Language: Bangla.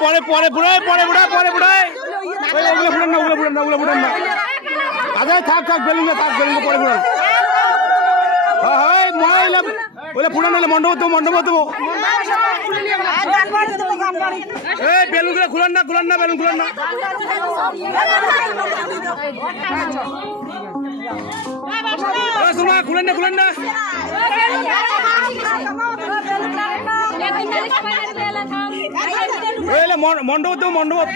পরে পরে বুড়াই পরে বুড়াই পরে বুড়াই ওগুলো ফুটান না ওগুলো ফুটান না ওগুলো ফুটান না আচ্ছা থাক থাক বেলুন পরে ফুটান হ্যাঁ মহিলা ওগুলো ফুটান না মণ্ডপ দেবো দেবো এই বেলুনগুলো খুলান না বেলুন খুলান না খুলেন না মণ্ডপ দেবো মণ্ডপ